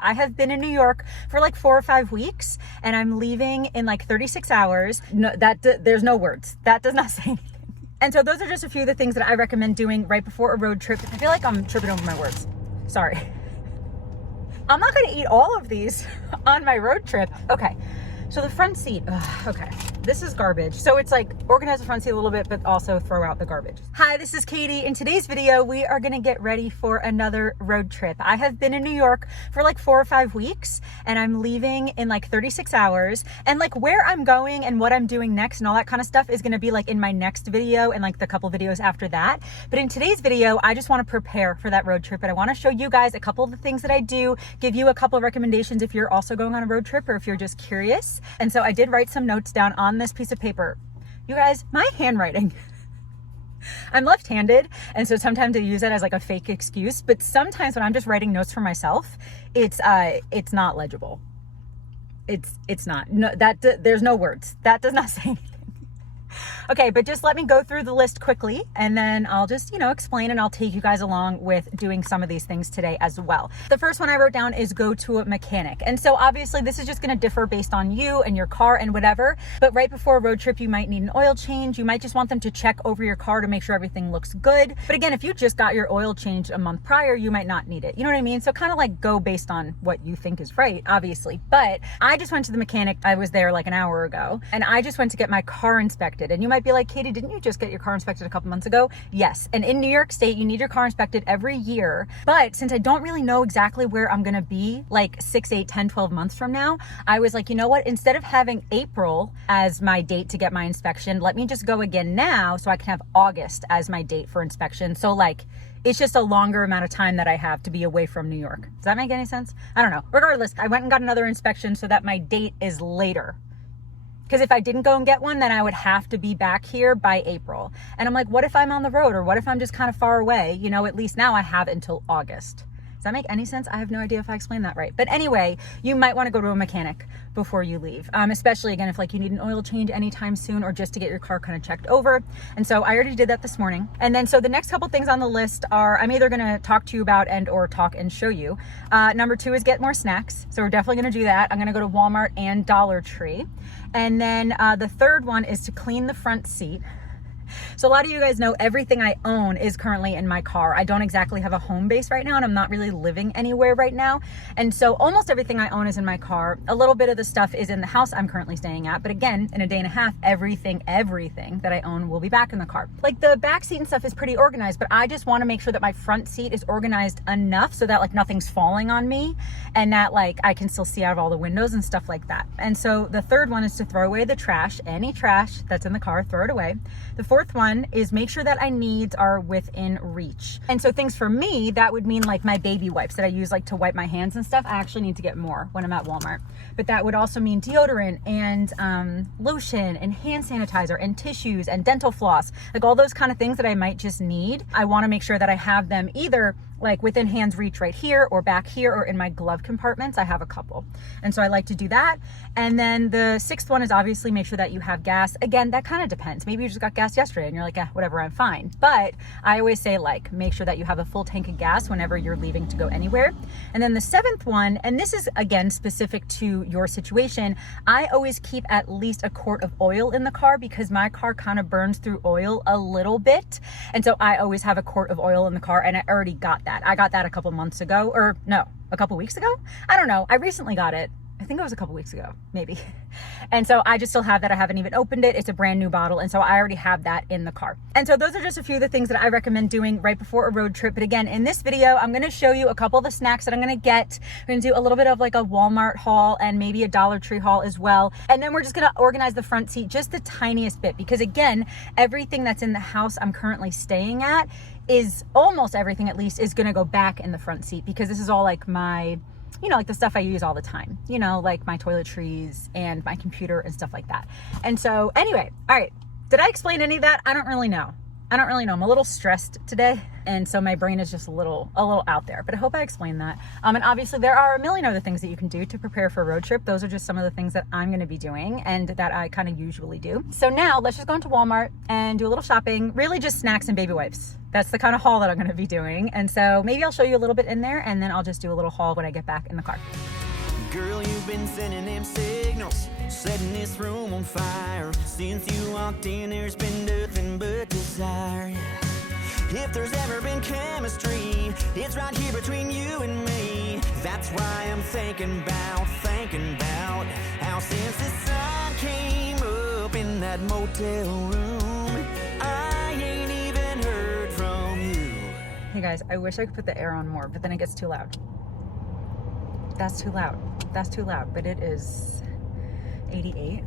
I have been in New York for like 4 or 5 weeks and I'm leaving in like 36 hours. No, there's no words. That does not say anything. And so those are just a few of the things that I recommend doing right before a road trip. I feel like I'm tripping over my words. Sorry. I'm not going to eat all of these on my road trip. Okay. So the front seat, okay, this is garbage. So it's like organize the front seat a little bit, but also throw out the garbage. Hi, this is Katie. In today's video, we are gonna get ready for another road trip. I have been in New York for like 4 or 5 weeks and I'm leaving in like 36 hours. And like where I'm going and what I'm doing next and all that kind of stuff is gonna be like in my next video and like the couple videos after that. But in today's video, I just wanna prepare for that road trip and I wanna show you guys a couple of the things that I do, give you a couple of recommendations if you're also going on a road trip or if you're just curious. And so I did write some notes down on this piece of paper. You guys, my handwriting, I'm left-handed. And so sometimes I use that as like a fake excuse, but sometimes when I'm just writing notes for myself, it's not legible. It's not, no, there's no words. That does not say anything. Okay, but just let me go through the list quickly and then I'll just, explain and I'll take you guys along with doing some of these things today as well. The first one I wrote down is go to a mechanic. And so obviously this is just going to differ based on you and your car and whatever, but right before a road trip, you might need an oil change. You might just want them to check over your car to make sure everything looks good. But again, if you just got your oil changed a month prior, you might not need it. You know what I mean? So kind of like go based on what you think is right, obviously. But I just went to the mechanic. I was there like an hour ago and I just went to get my car inspected. And you might be like, Katie, didn't you just get your car inspected a couple months ago? Yes. And in New York State, you need your car inspected every year. But since I don't really know exactly where I'm going to be like 6, 8, 10, 12 months from now, I was like, you know what? Instead of having April as my date to get my inspection, let me just go again now so I can have August as my date for inspection. So like, it's just a longer amount of time that I have to be away from New York. Does that make any sense? I don't know. Regardless, I went and got another inspection so that my date is later. Because if I didn't go and get one, then I would have to be back here by April. And I'm like, what if I'm on the road? Or what if I'm just kind of far away? At least now I have until August. Does that make any sense? I have no idea if I explained that right. But anyway, you might want to go to a mechanic before you leave. Especially again, if like you need an oil change anytime soon or just to get your car kind of checked over. And so I already did that this morning. And then so the next couple things on the list are I'm either going to talk to you about and or talk and show you. Number 2 is get more snacks. So we're definitely going to do that. I'm going to go to Walmart and Dollar Tree. And then the third one is to clean the front seat. So a lot of you guys know everything I own is currently in my car. I don't exactly have a home base right now and I'm not really living anywhere right now. And so almost everything I own is in my car. A little bit of the stuff is in the house I'm currently staying at. But again, in a day and a half, everything that I own will be back in the car. Like the back seat and stuff is pretty organized, but I just want to make sure that my front seat is organized enough so that like nothing's falling on me and that like I can still see out of all the windows and stuff like that. And so the third one is to throw away the trash, any trash that's in the car, throw it away. The fourth one is make sure that my needs are within reach. And so things for me, that would mean like my baby wipes that I use like to wipe my hands and stuff. I actually need to get more when I'm at Walmart. But that would also mean deodorant and lotion and hand sanitizer and tissues and dental floss, like all those kind of things that I might just need. I want to make sure that I have them either like within hand's reach right here or back here or in my glove compartments. I have a couple. And so I like to do that. And then the sixth one is obviously make sure that you have gas. Again, that kind of depends. Maybe you just got gas yesterday and you're like, yeah, whatever, I'm fine. But I always say like, make sure that you have a full tank of gas whenever you're leaving to go anywhere. And then the seventh one, and this is again, specific to your situation, I always keep at least a quart of oil in the car because my car kind of burns through oil a little bit. And so I always have a quart of oil in the car and I already got that. I got that a couple months ago, or no, a couple weeks ago. I don't know. I recently got it. I think it was a couple weeks ago, maybe. And so I just still have that. I haven't even opened it. It's a brand new bottle. And so I already have that in the car. And so those are just a few of the things that I recommend doing right before a road trip. But again, in this video, I'm going to show you a couple of the snacks that I'm going to get. We're going to do a little bit of like a Walmart haul and maybe a Dollar Tree haul as well. And then we're just going to organize the front seat just the tiniest bit, because again, everything that's in the house I'm currently staying at is almost everything, at least, is going to go back in the front seat because this is all like my, like the stuff I use all the time, like my toiletries and my computer and stuff like that. And so anyway, all right. Did I explain any of that? I don't really know. I don't really know. I'm a little stressed today, and so my brain is just a little out there, but I hope I explained that. And obviously there are a million other things that you can do to prepare for a road trip. Those are just some of the things that I'm going to be doing and that I kind of usually do. So now let's just go into Walmart and do a little shopping, really just snacks and baby wipes. That's the kind of haul that I'm going to be doing. And so maybe I'll show you a little bit in there, and then I'll just do a little haul when I get back in the car. Girl, you've been sending them signals, setting this room on fire. Since you walked in, there's been nothing but desire. If there's ever been chemistry, it's right here between you and me. That's why I'm thinking about how since the sun came up in that motel room, I ain't even heard from you. Hey guys, I wish I could put the air on more, but then it gets too loud. That's too loud. That's too loud, but it is 88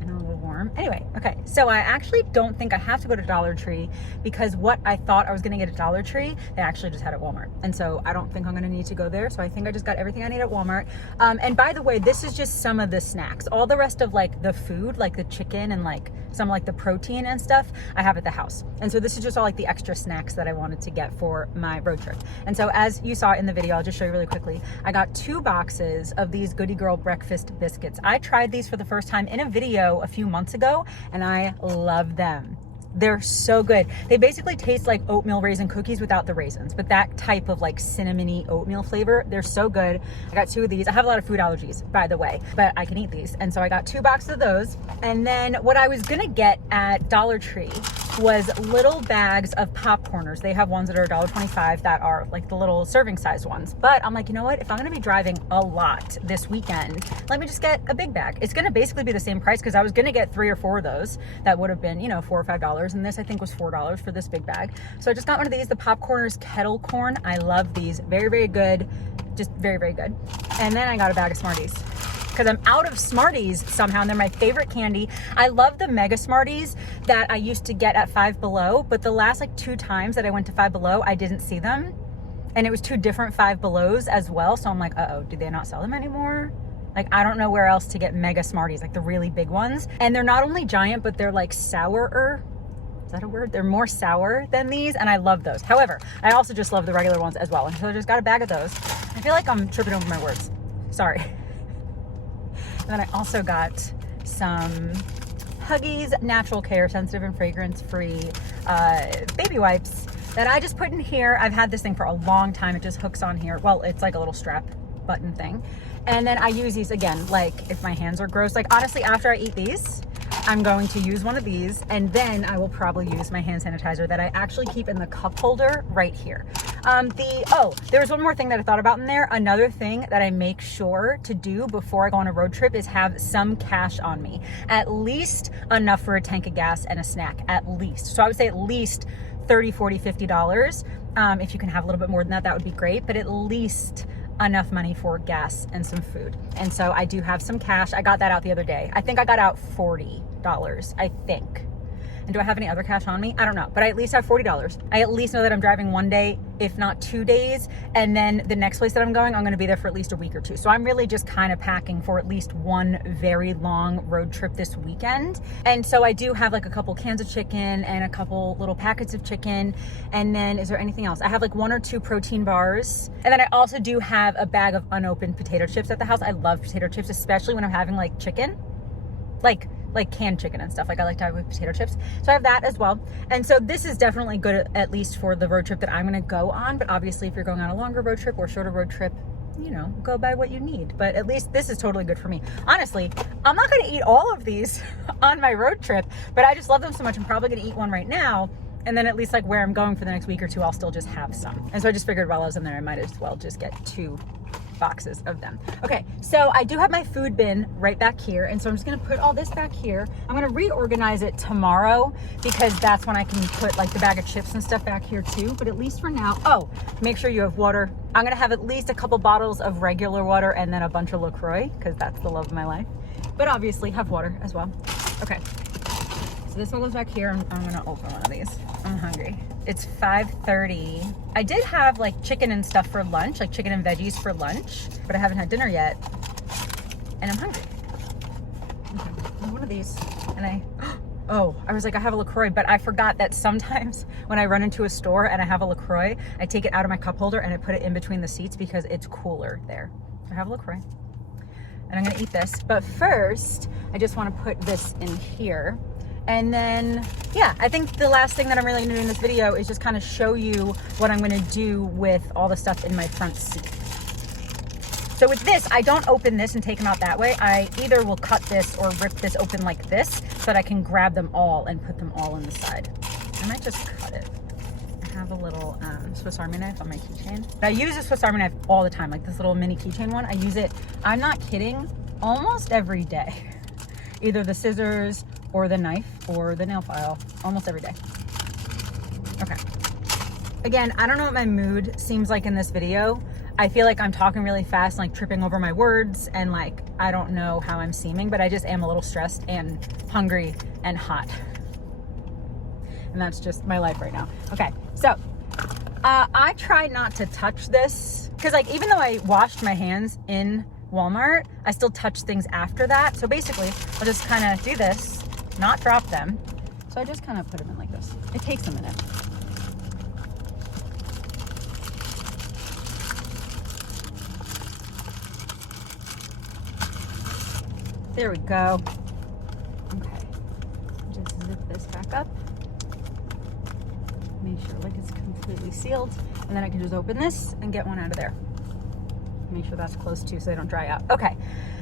and a little warm. Anyway, okay, so I actually don't think I have to go to Dollar Tree, because what I thought I was gonna get at Dollar Tree, they actually just had at Walmart. And so I don't think I'm gonna need to go there. So I think I just got everything I need at Walmart. And by the way, this is just some of the snacks. All the rest of like the food, like the chicken and like some like the protein and stuff, I have at the house. And so this is just all like the extra snacks that I wanted to get for my road trip. And so as you saw in the video, I'll just show you really quickly, I got 2 boxes of these Goody Girl breakfast biscuits. I tried these for the first time in a video a few months ago, and I love them. They're so good. They basically taste like oatmeal raisin cookies without the raisins, but that type of like cinnamony oatmeal flavor. They're so good. I got 2 of these. I have a lot of food allergies, by the way, but I can eat these. And so I got 2 boxes of those. And then what I was gonna get at Dollar Tree was little bags of popcorners. They have ones that are $1.25 that are like the little serving size ones. But I'm like, you know what? If I'm gonna be driving a lot this weekend, let me just get a big bag. It's gonna basically be the same price, because I was gonna get 3 or 4 of those. That would have been, you know, $4 or $5. And this I think was $4 for this big bag. So I just got one of these, the Popcorners Kettle Corn. I love these. Very, very good. Just very, very good. And then I got a bag of Smarties, because I'm out of Smarties somehow, and they're my favorite candy. I love the Mega Smarties that I used to get at Five Below, but the last like 2 times that I went to Five Below, I didn't see them. And it was 2 different Five Belows as well. So I'm like, uh-oh, do they not sell them anymore? Like, I don't know where else to get Mega Smarties, like the really big ones. And they're not only giant, but they're like sourer. Is that a word? They're more sour than these, and I love those. However, I also just love the regular ones as well. And so I just got a bag of those. I feel like I'm tripping over my words. Sorry. And then I also got some Huggies Natural Care Sensitive and Fragrance Free baby wipes that I just put in here. I've had this thing for a long time. It just hooks on here. Well, it's like a little strap button thing. And then I use these again, like if my hands are gross. Like honestly, after I eat these, I'm going to use one of these, and then I will probably use my hand sanitizer that I actually keep in the cup holder right here. There was one more thing that I thought about in there. Another thing that I make sure to do before I go on a road trip is have some cash on me. At least enough for a tank of gas and a snack, at least. So I would say at least $30, $40, $50. If you can have a little bit more than that, that would be great, but at least enough money for gas and some food. And so I do have some cash. I got that out the other day. I think I got out $40, I think. And do I have any other cash on me? I don't know, but I at least have $40. I at least know that I'm driving one day, if not 2 days. And then the next place that I'm going to be there for at least a week or 2. So I'm really just kind of packing for at least one very long road trip this weekend. And so I do have like a couple cans of chicken and a couple little packets of chicken. And then is there anything else? I have like 1 or 2 protein bars. And then I also do have a bag of unopened potato chips at the house. I love potato chips, especially when I'm having like chicken. Like canned chicken and stuff. Like I like to have with potato chips. So I have that as well. And so this is definitely good, at least for the road trip that I'm going to go on. But obviously if you're going on a longer road trip or shorter road trip, you know, go by what you need. But at least this is totally good for me. Honestly, I'm not going to eat all of these on my road trip, but I just love them so much. I'm probably going to eat one right now. And then at least like where I'm going for the next week or 2, I'll still just have some. And so I just figured while I was in there, I might as well just get 2 boxes of them. Okay, so I do have my food bin right back here, and so I'm just gonna put all this back here. I'm gonna reorganize it tomorrow, because that's when I can put like the bag of chips and stuff back here too. But at least for now, make sure you have water. I'm gonna have at least a couple bottles of regular water and then a bunch of LaCroix, because that's the love of my life. But obviously have water as well. Okay, so this one goes back here. I'm gonna open one of these. I'm hungry. It's 5:30. I did have like chicken and stuff for lunch, like chicken and veggies for lunch, but I haven't had dinner yet, and I'm hungry. Okay, one of these, and Oh, I was like, I have a LaCroix, but I forgot that sometimes when I run into a store and I have a LaCroix, I take it out of my cup holder and I put it in between the seats because it's cooler there. So I have a LaCroix and I'm gonna eat this. But first, I just wanna put this in here. And then, yeah, I think the last thing that I'm really gonna do in this video is just kind of show you what I'm gonna do with all the stuff in my front seat. So with this, I don't open this and take them out that way. I either will cut this or rip this open like this so that I can grab them all and put them all on the side. I might just cut it. I have a little Swiss Army knife on my keychain. I use a Swiss Army knife all the time, like this little mini keychain one. I use it, I'm not kidding, almost every day. Either the scissors or the knife or the nail file, almost every day. Okay. Again, I don't know what my mood seems like in this video. I feel like I'm talking really fast, like tripping over my words, and like, I don't know how I'm seeming, but I just am a little stressed and hungry and hot. And that's just my life right now. Okay, so I try not to touch this because like, even though I washed my hands in Walmart, I still touch things after that. So basically, I'll just kind of do this, not drop them. So I just kind of put them in like this. It takes a minute. There we go. Okay, just zip this back up. Make sure like it's completely sealed. And then I can just open this and get one out of there. Make sure that's close too so they don't dry out. Okay,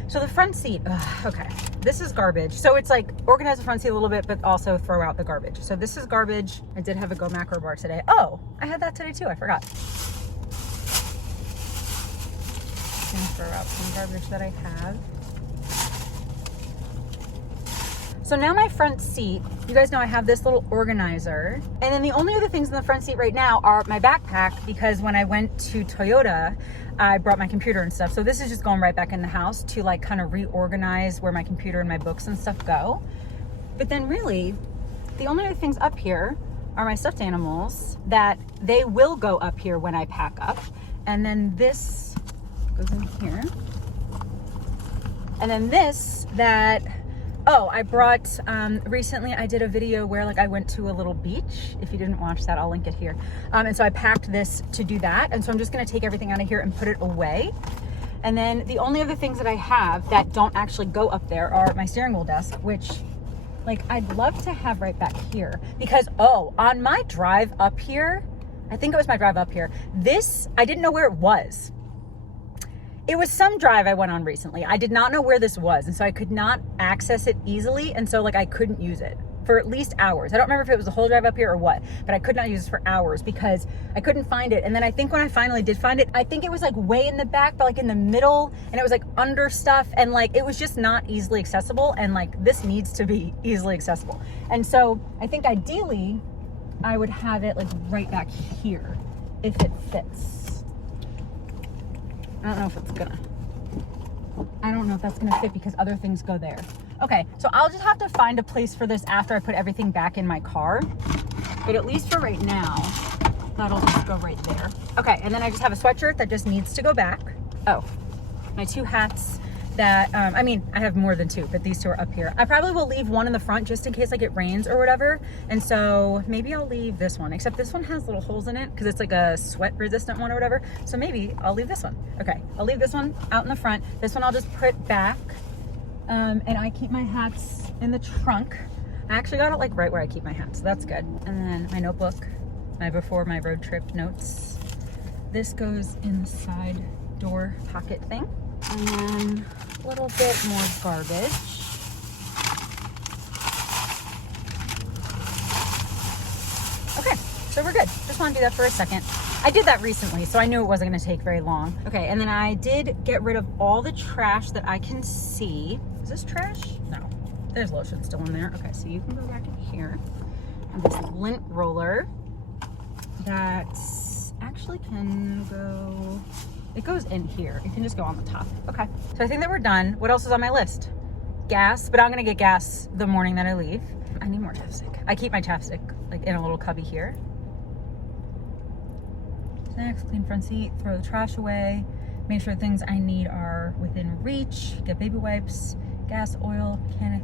so the front seat, okay. This is garbage. So it's like organize the front seat a little bit, but also throw out the garbage. So this is garbage. I did have a Go Macro bar today. Oh, I had that today too, I forgot. I'm gonna throw out some garbage that I have. So now my front seat, you guys know I have this little organizer. And then the only other things in the front seat right now are my backpack, because when I went to Toyota, I brought my computer and stuff. So this is just going right back in the house to like kind of reorganize where my computer and my books and stuff go. But then really, the only other things up here are my stuffed animals that they will go up here when I pack up. And then this goes in here. And then this that, oh, I brought, recently I did a video where like I went to a little beach. If you didn't watch that, I'll link it here. And so I packed this to do that. And so I'm just gonna take everything out of here and put it away. And then the only other things that I have that don't actually go up there are my steering wheel desk, which like I'd love to have right back here because, oh, on my drive up here, I think it was my drive up here, this, I didn't know where it was. It was some drive I went on recently. I did not know where this was, and so I could not access it easily, and so like I couldn't use it for at least hours. I don't remember if it was the whole drive up here or what, but I could not use it for hours because I couldn't find it. And then I think when I finally did find it, I think it was like way in the back, but like in the middle, and it was like under stuff, and like it was just not easily accessible, and like this needs to be easily accessible. And so I think ideally I would have it like right back here if it fits. I don't know if it's gonna, I don't know if that's gonna fit because other things go there. Okay, so I'll just have to find a place for this after I put everything back in my car. But at least for right now, that'll just go right there. Okay, and then I just have a sweatshirt that just needs to go back. Oh, my two hats that, I mean, I have more than two, but these two are up here. I probably will leave one in the front just in case like it rains or whatever. And so maybe I'll leave this one, except this one has little holes in it because it's like a sweat resistant one or whatever. So maybe I'll leave this one. Okay, I'll leave this one out in the front. This one I'll just put back. And I keep my hats in the trunk. I actually got it like right where I keep my hats, so that's good. And then my notebook, my before my road trip notes. This goes in the side door pocket thing. And then a little bit more garbage. Okay, so we're good. Just want to do that for a second. I did that recently, so I knew it wasn't going to take very long. Okay, and then I did get rid of all the trash that I can see. Is this trash? No, there's lotion still in there. Okay, so you can go back in here. And this lint roller that actually can go, it goes in here. It can just go on the top. Okay, so I think that we're done. What else is on my list? Gas, but I'm gonna get gas the morning that I leave. I need more chapstick. I keep my chapstick like in a little cubby here. Snacks, clean front seat, throw the trash away, make sure things I need are within reach, get baby wipes, gas, oil, mechanic.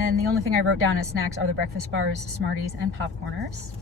And the only thing I wrote down as snacks are the breakfast bars, Smarties, and Popcorners.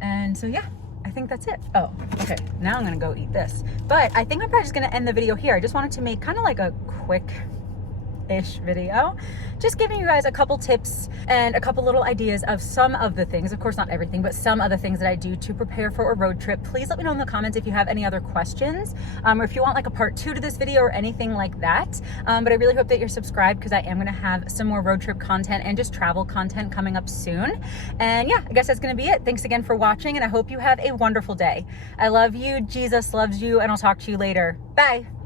And so yeah, I think that's it. Oh, okay, now I'm gonna go eat this. But I think I'm probably just gonna end the video here. I just wanted to make kind of like a quick-ish video, just giving you guys a couple tips and a couple little ideas of some of the things, of course not everything, but some of the things that I do to prepare for a road trip. Please let me know in the comments if you have any other questions, or if you want like a part 2 to this video or anything like that. But I really hope that you're subscribed, because I am gonna have some more road trip content and just travel content coming up soon. And yeah, I guess that's gonna be it. Thanks again for watching, and I hope you have a wonderful day. I love you, Jesus loves you, and I'll talk to you later. Bye.